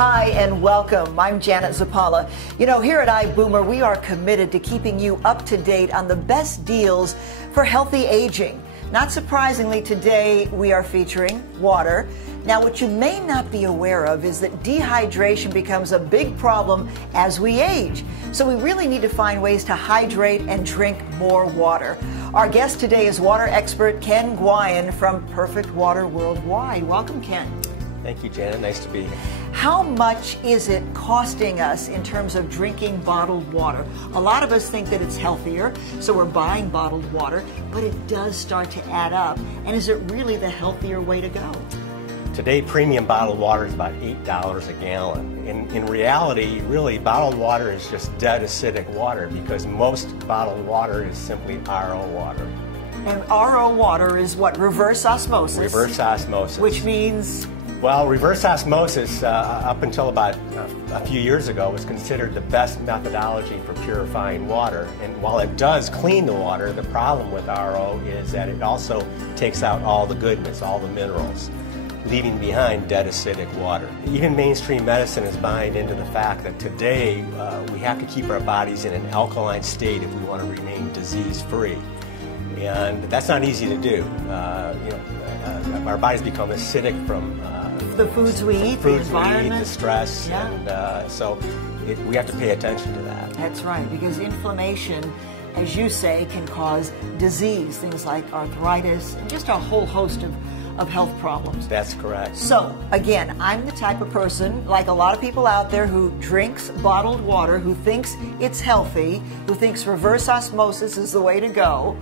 Hi and welcome. I'm Janet Zapala. You know, here at iBoomer, we are committed to keeping you up to date on the best deals for healthy aging. Not surprisingly, today we are featuring water. Now, what you may not be aware of is that dehydration becomes a big problem as we age. So we really need to find ways to hydrate and drink more water. Our guest today is water expert Ken Guoin from Perfect Water Worldwide. Welcome, Ken. Thank you, Janet. Nice to be here. How much is it costing us in terms of drinking bottled water? A lot of us think that it's healthier, so we're buying bottled water, but it does start to add up. And is it really the healthier way to go? Today, premium bottled water is about $8 a gallon. In reality, really, bottled water is just dead acidic water because most bottled water is simply RO water. And RO water is what? Reverse osmosis? Reverse osmosis. Which means? Well, reverse osmosis, up until about a few years ago, was considered the best methodology for purifying water. And while it does clean the water, the problem with RO is that it also takes out all the goodness, all the minerals, leaving behind dead acidic water. Even mainstream medicine is buying into the fact that today we have to keep our bodies in an alkaline state if we want to remain disease-free. And that's not easy to do. Our bodies become acidic from the foods we eat, the environment, the stress, yeah. And so we have to pay attention to that. That's right, because inflammation, as you say, can cause disease, things like arthritis, and just a whole host of health problems. That's correct. So, again, I'm the type of person, like a lot of people out there, who drinks bottled water, who thinks it's healthy, who thinks reverse osmosis is the way to go.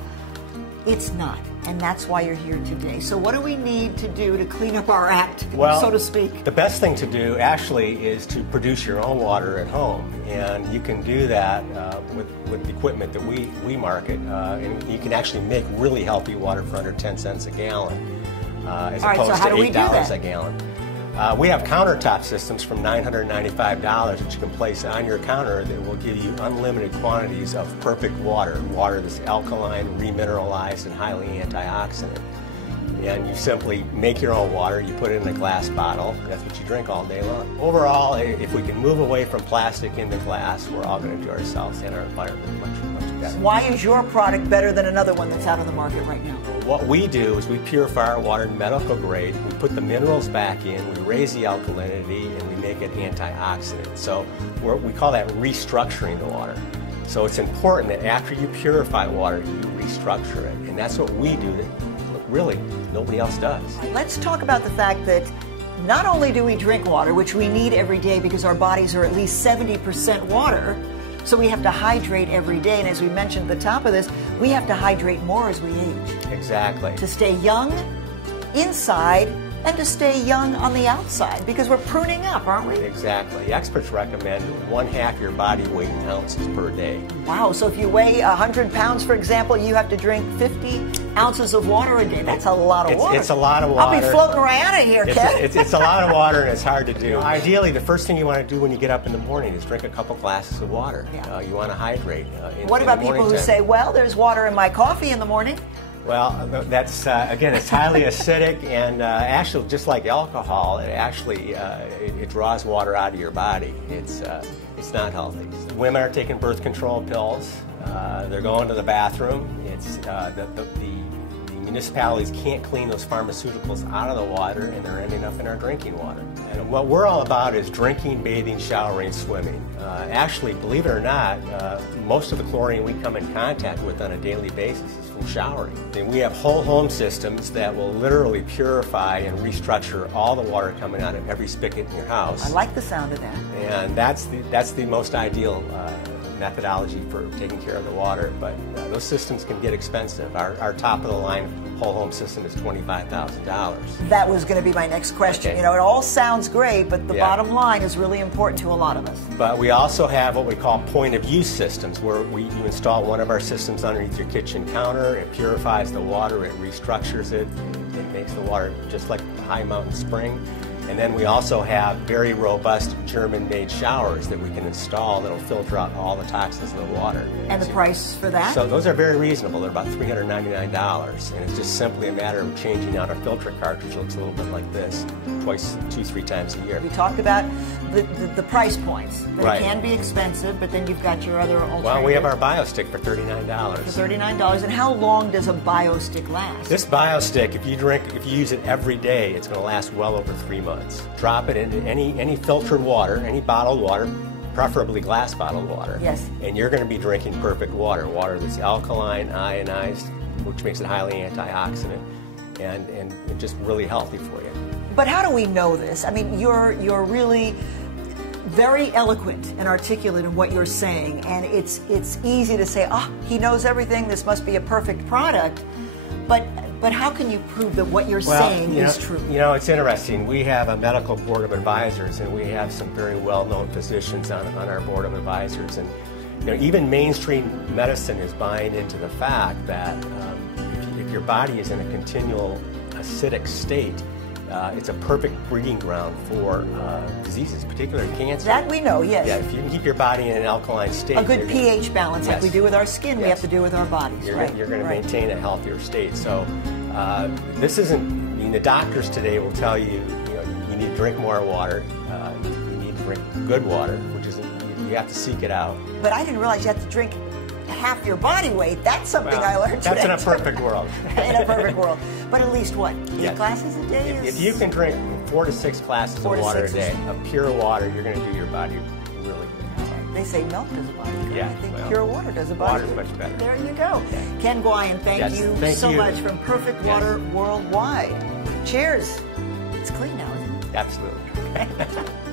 It's not, and that's why you're here today. So what do we need to do to clean up our act, so to speak? The best thing to do, actually, is to produce your own water at home. And you can do that with the equipment that we market. And you can actually make really healthy water for under 10 cents a gallon, as opposed to $8 a gallon. We have countertop systems from $995 that you can place on your counter that will give you unlimited quantities of perfect water, water that's alkaline, remineralized, and highly antioxidant. And you simply make your own water, you put it in a glass bottle, and that's what you drink all day long. Overall, if we can move away from plastic into glass, we're all going to enjoy ourselves and our environment much better. Why is your product better than another one that's out on the market right now? What we do is we purify our water medical grade, we put the minerals back in, we raise the alkalinity, and we make it antioxidant. So we call that restructuring the water. So it's important that after you purify water, you restructure it. And that's what we do that really nobody else does. Let's talk about the fact that not only do we drink water, which we need every day because our bodies are at least 70% water, so we have to hydrate every day. And as we mentioned at the top of this, we have to hydrate more as we age. Exactly. To stay young inside and to stay young on the outside, because we're pruning up, aren't we? Exactly. Experts recommend 1/2 your body weight in ounces per day. Wow, so if you weigh 100 pounds, for example, you have to drink 50 ounces of water a day. That's a lot of water. It's a lot of water. I'll be floating right out of here, Ken. It's a lot of water, and it's hard to do. Ideally, the first thing you want to do when you get up in the morning is drink a couple glasses of water. Yeah. You want to hydrate. What about people who say, well, there's water in my coffee in the morning? Well, that's, again, it's highly acidic, and actually, just like alcohol, it actually it draws water out of your body. It's not healthy. Women are taking birth control pills. They're going to the bathroom. It's the municipalities can't clean those pharmaceuticals out of the water, and they're ending up in our drinking water. And what we're all about is drinking, bathing, showering, swimming. Actually, believe it or not, most of the chlorine we come in contact with on a daily basis is from showering. And we have whole home systems that will literally purify and restructure all the water coming out of every spigot in your house. I like the sound of that. And that's the most ideal methodology for taking care of the water, but those systems can get expensive. Our top-of-the-line whole home system is $25,000. That was going to be my next question. Okay. You know, it all sounds great, but the bottom line is really important to a lot of us. But we also have what we call point-of-use systems, where you install one of our systems underneath your kitchen counter. It purifies the water, it restructures it, it makes the water just like the high mountain spring. And then we also have very robust German-made showers that we can install that'll filter out all the toxins in the water. And the price for that? So those are very reasonable. They're about $399, and it's just simply a matter of changing out our filter cartridge. It looks a little bit like this, two, 3 times a year. We talked about the price points. Right. It can be expensive, but then you've got your other alternatives. Well, we have our BioStick for $39. For $39. And how long does a BioStick last? This BioStick, if you use it every day, it's going to last well over 3 months. Drop it into any filtered water, any bottled water, preferably glass bottled water. Yes. And you're going to be drinking perfect water that's alkaline, ionized, which makes it highly antioxidant, and just really healthy for you. But how do we know this? I mean, you're really very eloquent and articulate in what you're saying, and it's easy to say, oh, he knows everything, this must be a perfect product. But how can you prove that what you're saying is true? You know, it's interesting. We have a medical board of advisors, and we have some very well-known physicians on our board of advisors. And even mainstream medicine is buying into the fact that if your body is in a continual acidic state, it's a perfect breeding ground for diseases, particularly cancer. That we know, yes. Yeah, if you can keep your body in an alkaline state. A good pH balance, yes. like we do with our skin, yes. we have to do with our bodies. You're right. going to right. maintain a healthier state. So this isn't, I mean, the doctors today will tell you, you need to drink more water, you need to drink good water, which is, you have to seek it out. But I didn't realize you have to drink half your body weight. That's something I learned today. That's in a perfect world. In a perfect world. But at least what? 8 glasses a day? If you can drink 4 to 6 glasses of water a day, of pure water, you're going to do your body really good. They say milk does a body good. Yeah, I think pure water does a body good. Water's much better. There you go. Yeah. Ken Guoin, thank you so much from Perfect Water Worldwide. Cheers. It's clean now, isn't it? Absolutely.